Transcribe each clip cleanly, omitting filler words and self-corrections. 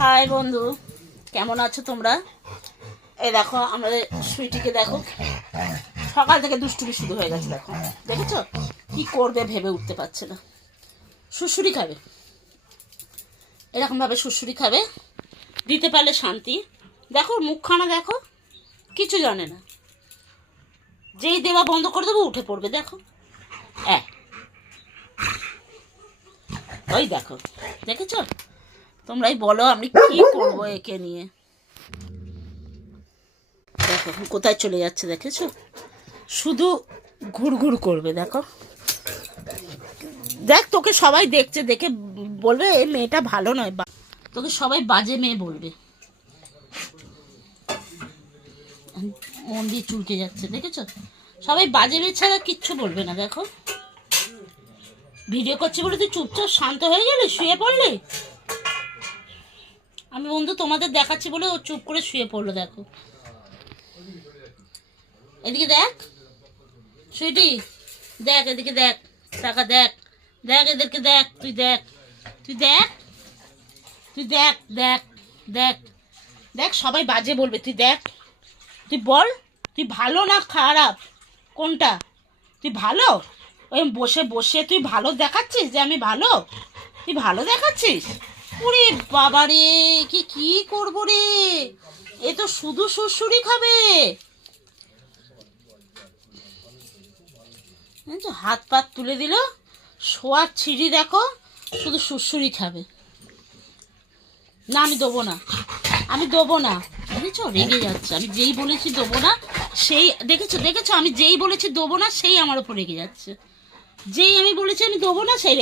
High বন্ধু, কেমন আছো তোমরা? এই দেখো আমাদের সুইটিকে দেখো, সকাল থেকে দুষ্টুমি শুরু হয়ে গেছে। দেখো, দেখেছো কি করবে ভেবে উঠতে পারছে না। সুড়সুড়ি খাবে, এরকমভাবে সুড়সুড়ি খাবে, দিতে পারলে শান্তি। দেখো মুখখানা দেখো, কিছু জানে না। যেই দেওয়া বন্ধ করে দেবো উঠে পড়বে। দেখো ওই দেখো, দেখেছো? তোমরাই বলো আমি কি করবো একে নিয়ে। দেখো কোথায় চলে যাচ্ছে, দেখেছো? শুধু ঘুরঘুর করবে। দেখো দেখ, তোকে সবাই দেখছে, দেখে বলবে এই মেয়েটা ভালো নয়, তোকে সবাই বাজে মেয়ে বলবে। মন দিয়ে চুলকে যাচ্ছে, দেখেছো? সবাই বাজে মেয়ে ছাড়া কিচ্ছু বলবে না। দেখো ভিডিও করছি বলে তুই চুপচাপ শান্ত হয়ে গেলি, শুয়ে পড়লি। আমি বন্ধু তোমাদের দেখাচ্ছি বলে ও চুপ করে শুয়ে পড়লো। দেখো এদিকে দেখ সুইটি, দেখ এদিকে, দেখ টাকা, দেখ দেখ এদেরকে, দেখ তুই, দেখ তুই, দেখ তুই, দেখ দেখ দেখ দেখ, সবাই বাজে বলবে। তুই দেখ, তুই বল তুই ভালো না খারাপ কোনটা? তুই ভালো, ওই বসে বসে তুই ভালো দেখাচ্ছিস যে আমি ভালো, তুই ভালো দেখাচ্ছিস। ওরে বাবা রে, কি করবো রে, এ তো শুধু সুড়সুড়ি খাবে। হাত পাত তুলে দিল, শোয়ার ছিঁড়ি দেখো, শুধু সুড়সুড়ি খাবে। না আমি দেবো না, আমি দেবো না। দেখেছো রেগে যাচ্ছে, আমি যেই বলেছি দেবো না সেই, দেখেছো দেখেছো, আমি যেই বলেছি দেবো না সেই আমার ওপর রেগে যাচ্ছে। যেই আমি বলেছি আমি দেবো না সেই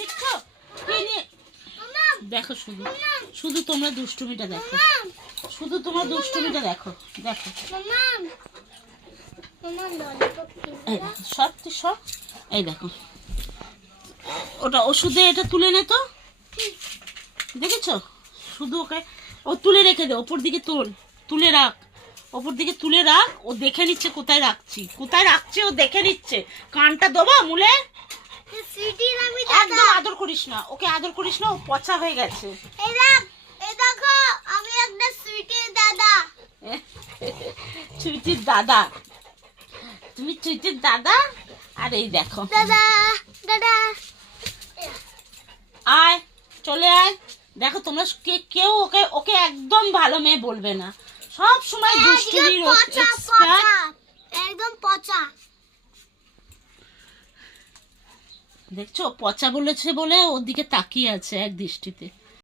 দেখছো। দেখো শুধু শুধু তোমরা দুষ্টুমিটা দেখো, শুধু তোমরা দুষ্টুমিটা দেখো। দেখো সব তুই সব, এই দেখো ওটা ওষুধে এটা তুলে নে তো, দেখেছো? শুধু ওকে ও তুলে রেখে দে, ওপর দিকে তুলে রাখ, ওপর দিকে তুলে রাখ। ও দেখে নিচ্ছে কোথায় রাখছি, কোথায় রাখছি ও দেখে নিচ্ছে। কানটা দেবো মুলে, একদম আদর করিস না ওকে, আদর করিস না, ও পচা হয়ে গেছে। আমি একটা সুইটির দাদা। সুইটির দাদা, তুমি সুইটির দাদা। আর এই দেখো দাদা দাদা, আয় চলে আয়। দেখো তোমরা কেউ ওকে ওকে একদম ভালো মেয়ে বলবে না, সব সময় দুষ্টুমির এক্সপার্ট। একদম পচা। দেখছো পচা বলেছে বলে ওর দিকে তাকিয়ে আছে এক দৃষ্টিতে।